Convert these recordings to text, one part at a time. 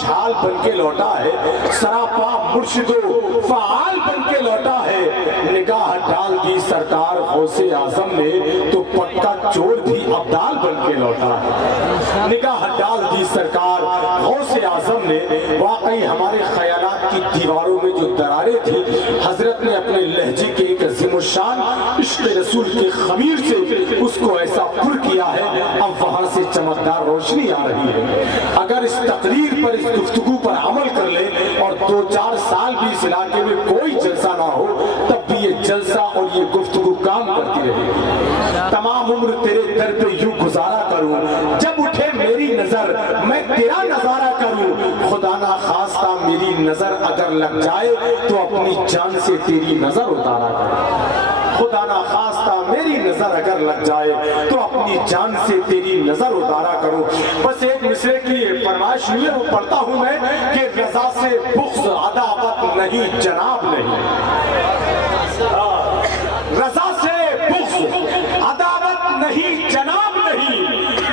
खुशहाल बन के लौटा है, सरापा मुर्शिदो फाल बन के लौटा है। निगाह डाल दी सरकार गौसे आजम ने तो पक्का चोर भी अब्दाल बन के लौटा है। निगाह डाल दी सरकार गौसे आजम ने, वाकई हमारे ख्यालात की दीवारों में जो दरारें थी, हजरत ने अपने लहजे के एक अज़ीमुश्शान इश्क़ रसूल के खमीर से उसको ऐसा पुर किया है, अब वहां से चमकदार रोशनी आ रही है। अगर इस तकरीर पर, इस गुफ्तगू पर अमल कर ले और 2-4 साल भी इस इलाके में कोई जलसा ना हो, तब भी ये जलसा और ये गुफ्तगू काम करती रहेगी। तमाम उम्र तेरे दर पे यूं गुजारा करूं, जब उठे मेरी नजर मैं तेरा नजारा करूं। खुदा ना खास्ता मेरी नजर अगर लग जाए तो अपनी जान से तेरी नजर उतारा करूं। खुदा ना खास्ता मेरी नजर अगर लग जाए तो अपनी जान से तेरी नजर उतारा करूं। बस एक मिसरे की फरमाइश हुई है, वो पढ़ता हूं मैं कि रजा से बुग़्ज़ अदावत नहीं जनाब नहीं, रजा से बुग़्ज़ अदावत नहीं जनाब नहीं,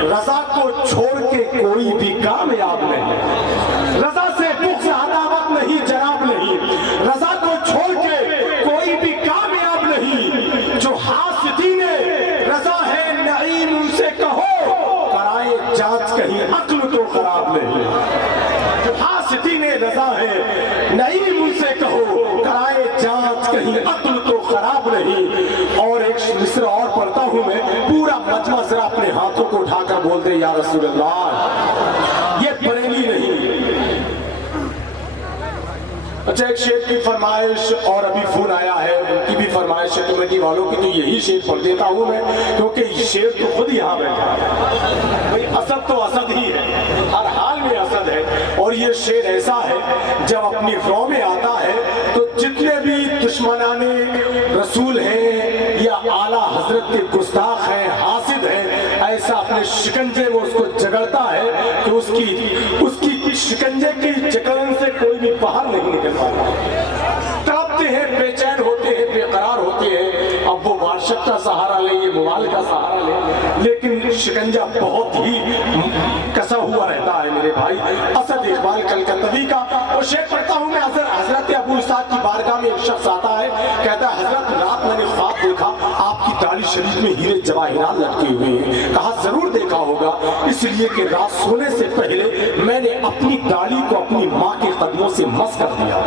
रजा को छोड़ के कोई भी कामयाब नहीं। रजा से बुग़्ज़ अदावत नहीं जनाब नहीं, रजा को छोड़ के कोई भी कामयाब नहीं। जो हासिदीने रजा है नईम उनसे कहो, कराए जांच कहीं अक्ल तो खराब नहीं। जो हासिदीने रजा है नईम उनसे कहो, कराए जांच कहीं अक्ल तो खराब नहीं। और एक मिसरा और पढ़ता हूं मैं, पूरा मजमा जरा अपने हाथों को उठाकर बोल दे या रसूल अल्लाह, ये बरेली नहीं। अच्छा, एक शेर की फरमाइश और अभी फोन आया है, उनकी भी फरमाइश है कमेटी वालों की, तो यही शेर पढ़ देता हूं मैं, क्योंकि शेर तो खुद यहाँ बैठा है। भाई असद तो असद ही है, हर हाल में असद है। और ये शेर ऐसा है, जब अपनी रौ में आता है तो जितने भी दुश्मनाने रसूल हैं या आला हजरत के गुस्ताख हैं, हासिद हैं, ऐसा अपने शिकंजे में उसको जगड़ता है कि उसकी शिकंजे की जकड़न से कोई भी बाहर नहीं निकल पाता। तड़पते हैं, बेचैन होते हैं, बेकरार होते हैं। अब वो वारशक का सहारा ले, ये मोबाइल का सहारा ले, लेकिन शिकंजा बहुत ही कसा हुआ रहता है मेरे भाई। असद इकबाल कलकत्तवी का वो शेर पढ़ता हूं मैं। हजरत अबू इसाक की बारगाह में एक शख्स आता है, कहता है हजरत रात मैंने ख्वाब देखा, आपकी दाढ़ी शरीफ में हीरे जवाहिरात लटके हुए हैं। कहा जरूर देखा होगा, इसलिए कि रात सोने से पहले मैंने अपनी दाढ़ी को अपनी माँ के कदमों से मस कर दिया।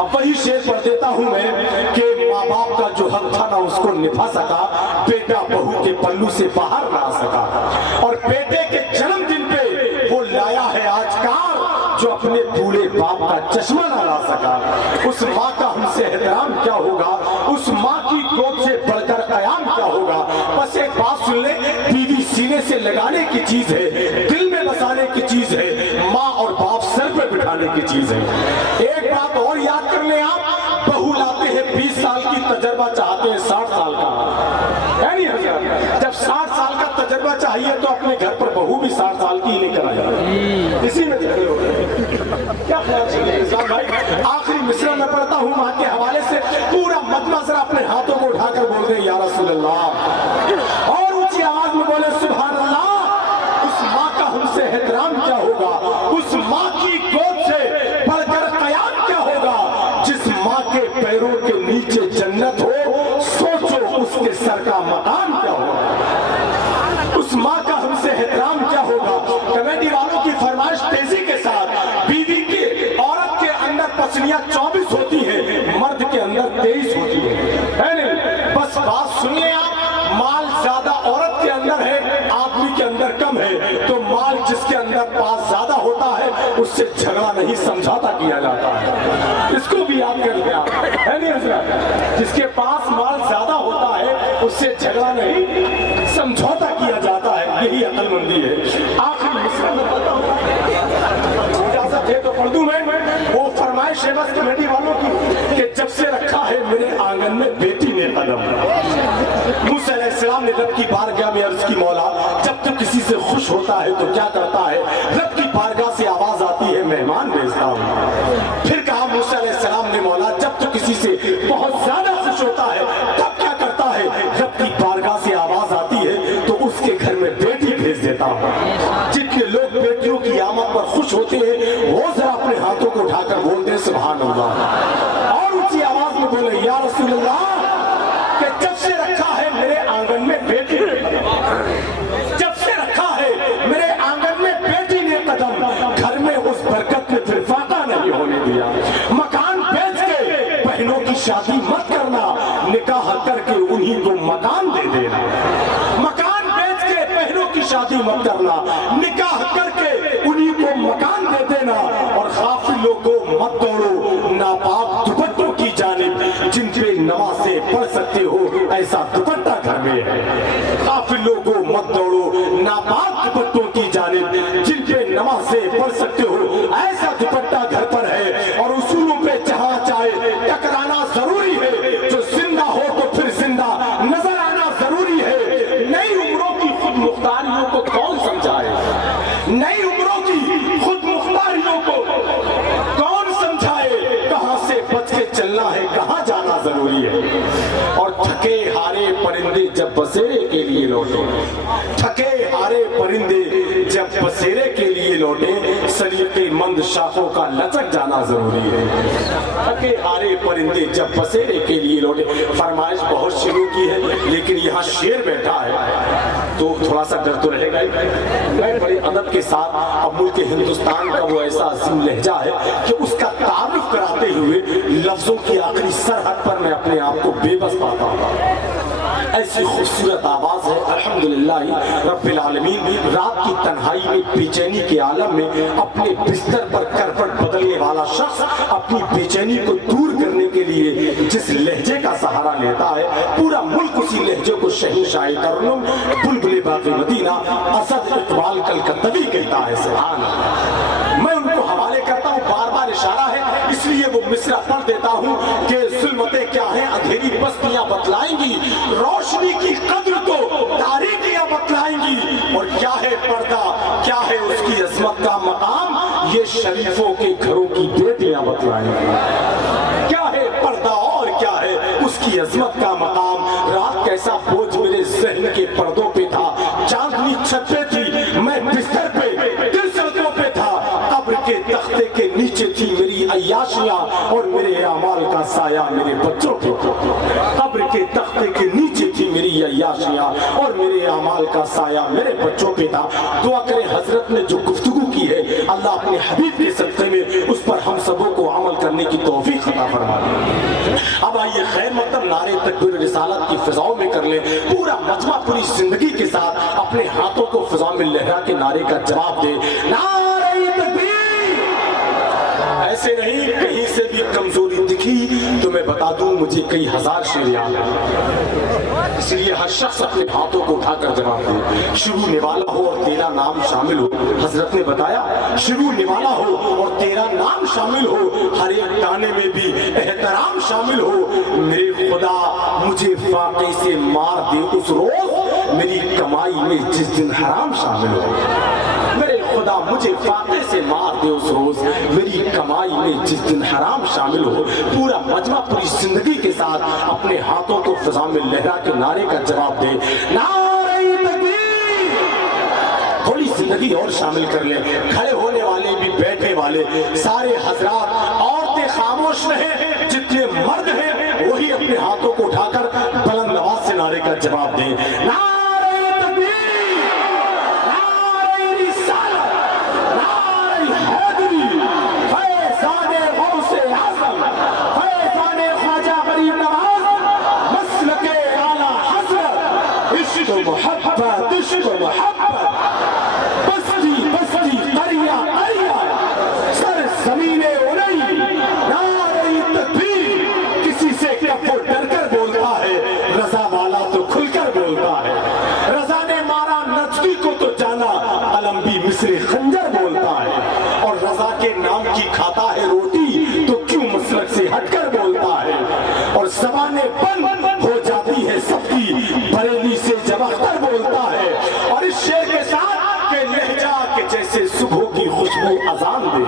अब वही शेर पढ़ देता हूं मैं कि माँ बाप का जो हक था ना उसको निभा सका, बेटा बहू के पल्लू से बाहर ना आ सका। और बेटे के जन्मदिन पे वो लाया है आज कार, जो अपने बूढ़े बाप का चश्मा ना ला सका। उस माँ का हमसे एहतराम क्या होगा, उस माँ की गोद से बढ़कर कयाम क्या होगा। बस एक बात सुन ले, बीवी सीने से लगाने की चीज है, दिल में बसाने की चीज है, माँ और बाप सर पे बिठाने की चीज है। एक बात और याद कर ले आप, बहू लाते हैं 20 साल की, तजर्बा चाहते हैं 60 साल का, है नहीं हजरत? जब 60 साल का तजर्बा चाहिए तो अपने घर पर बहू भी 60 साल की लेकर आ जाए। इसी में क्या ख्याल भाई? आखिरी मिसरा मैं पढ़ता हूँ माँ के हवाले से, पूरा मजमा जरा अपने हाथों को उठाकर बोल दे या रसूल अल्लाह, और ऊंची आवाज में बोले सुभान अल्लाह। उस माँ का हमसे एहतराम क्या होगा, उस माँ की गोद से बढ़कर कयाम क्या होगा, जिस माँ के पैरों के नीचे जन्नत हो, सोचो उसके सर का मकाम क्या होगा। उस माँ का हमसे एहतराम क्या होगा। कमेटी वालों की फरमाइश तेजी के साथ, बीवी के औरत के अंदर पसलियां 24 होती है, मर्द के अंदर 23 होती है नहीं? बस बात सुन ले आप, माल ज्यादा औरत के अंदर है, आदमी के अंदर कम है, तो माल जिसके अंदर पास ज्यादा होता है उससे झगड़ा नहीं समझौता किया जाता है। इसको भी याद कर लिया है नहीं हजरत? जिसके पास माल ज्यादा होता है उससे झगड़ा नहीं समझौता किया जाता है, यही अक्लमंदी है। आखिरी मिसरा में इजाजत है तो पढ़ दूं मैं। वो फरमाइश है बस कमेटी वालों की कि जब से रखा है मेरे आंगन में बेटी ने कदम, मूसा अलैहिस्सलाम ने रब की बारगाह में अर्ज की, मौला जब तू किसी से खुश होता है तो क्या करता है? रब की बारगाह से आवाज आती है मेहमान भेजता हूँ। फिर कहा मूसा अलैहिस्सलाम ने, मौला जब तू किसी से बहुत ज्यादा खुश होता है तब क्या करता है? रब की बारगाह से आवाज आती है तो उसके घर में बेटी भेज देता हूँ। जितने लोग बेटियों की आमद पर खुश होते हैं वो जरा अपने हाथों को उठाकर बोल दे सुभान अल्लाह, और ऊंची आवाज में बोले या रसूल अल्लाह, कि जब से रखा है मेरे आंगन में बेटी ने कदम, जब से रखा है मेरे आंगन में बेटी ने कदम, घर में उस बरकत में फिर फाका नहीं होने दिया। मकान बेच के बहनों की शादी मत करना, निकाह करके उन्हीं को मकान दे देना। मकान बेच के बहनों की शादी मत करना, निकाह करके उन्हीं को मकान दे देना। और गाफिलों को मत दौड़ो नापाक दुपट्टों की जानिब, जिन पे नमाज़ें पढ़ सकते हो ऐसा दुपट्टा घर में है। गाफिलों को मत दौड़ो नापाक दुपट्टों की जानिब, जिन पे नमाज़ें पढ़ सकते हो ऐसा दुपट्टा घर पर है। और उसूलों पे जहां चाहे टकराना जरूरी है, जो जिंदा हो तो फिर जिंदा नजर आना जरूरी है। नई उम्रों की खुद मुख्तारियों को कौन समझाए, नई उम्रों की खुद मुख्तारियों को कौन समझाए, कहां से बच के चलना है, कहां जाना जरूरी है। और थके हारे परिंदे जब बसेरे के लिए लौटे, थके हारे परिंदे जब बसेरे के लिए लौटे, सलीके मंद शाखों का लचक जाना जरूरी है। थके हारे परिंदे जब बसेरे के लिए लौटे। फरमाइश बहुत शुरू की है, लेकिन यहाँ शेर बैठा है तो थोड़ा सा डर तो रहेगा ही। मैं बड़े अदब के साथ अब मुल्क हिंदुस्तान का वो ऐसा अजीम लहजा है कि उसका तारुफ कराते हुए लफ्जों की आखिरी सरहद पर मैं अपने आप को बेबस पाता हूँ। ऐसी खूबसूरत आवाज है अल्हम्दुलिल्लाह रब्बिल आलमीन। रात की तन्हाई में बेचैनी के आलम में अपने बिस्तर पर करवट बदलने वाला शख्स अपनी बेचैनी को दूर करने के लिए जिस लहजे का सहारा लेता है, पूरा मुल्क उसी लहजे को शहंशाह तरन्नुम बुलबुल बाक़ी मदीना असद इकबाल कलकत्तवी कहता है। सुभान अल्लाह। मैं उनको हवाले करता हूँ, बार बार इशारा है इसलिए वो मिसरा पढ़ देता हूँ कि जुल्मतें क्या हैं, अंधेरी बस्तियां बतलाएंगी, रोशनी की कद्र तो तारीकियां बतलाएंगी। और क्या है पर्दा, क्या है उसकी अजमत का मकाम, ये शरीफों के घरों की बेटियां बतलाएंगी। क्या है पर्दा और क्या है उसकी अजमत का मकाम। रात कैसा बोझ मेरे जहन के पर्दों पे था, चांदनी छत पे थी, मैं बिस्तर पे दिल सड़कों पे था, कब्र के तख्ते के नीचे थी मेरी अय्याशियां और मेरे अमाल का साया मेरे बच्चों पे। कब्र के तख्ते के नीचे थी मेरी अय्याशियां और मेरे अमाल का साया मेरे बच्चों पे था। दुआ करें हजरत ने जो गुफ्तगू की है अल्लाह अपने हबीब के सदक़े में उस पर हम सबों को अमल करने की तौफीक अता फरमाए। अब आइए खैर मकदम नारे तकबीर रिसालत की फिजाओं में कर ले, पूरा मजमा पूरी जिंदगी के साथ अपने हाथों को फिजाओं में लहरा के नारे का जवाब दे, नारे तकबीर। ऐसे नहीं कहीं से भी कमजोरी दिखी तो मैं बता दूं मुझे कई हजार शेर याद है, इसलिए हर शख्स अपने हाथों को उठाकर जवाब दे। शुरू निवाला हो और तेरा नाम शामिल हो, हजरत ने बताया शुरू निवाला हो और तेरा नाम शामिल हो, हर एक गाने में भी एहतराम शामिल हो। मेरे खुदा मुझे फाके से मार दे उस रोज, मेरी कमाई में जिस दिन हराम शामिल हो। मेरे खुदा मुझे फाके से मार दे उस रोज, मेरी कमाई में जिस दिन हराम शामिल हो। पूरा मजमा पूरी जिंदगी के साथ अपने हाथों को फिजा में लहरा के नारे का जवाब दे, नारे तकबीर। थोड़ी जिंदगी और शामिल कर ले, खड़े होने वाले भी बैठे वाले सारे हजरात, औरतें खामोश रहे, जितने मर्द हैं वही अपने हाथों को उठाकर बुलंद आवाज से नारे का जवाब दे, नारे तकबीर, नारे रिसालत, नारे हैदरी, फैज़ाने गौसे आज़म, फैज़ाने ख्वाजा गरीब नवाज, मसलके आला हज़रत, इश्क़ मोहब्बत, इश्क़ मोहब्बत, बस्ती बस्ती करिया करिया, सर ज़मीने उलई, नारे तकबीर। किसी से कब वो डर कर बोलता है, रज़ा वाला तो खुलकर बोलता है। रज़ा ने मारा नजदी को तो जाना, अलम भी मिस्र खंजर बोलता है। और रज़ा के नाम की खाता है रोटी तो क्यों मसलक से हटकर बोलता है। और ज़बानें बंद हो जाती है सबकी, बरेली से जब अख्तर बोलता है। और इस शेर के साथ के लहजा के जैसे सुबह की खुशबू अजान दे,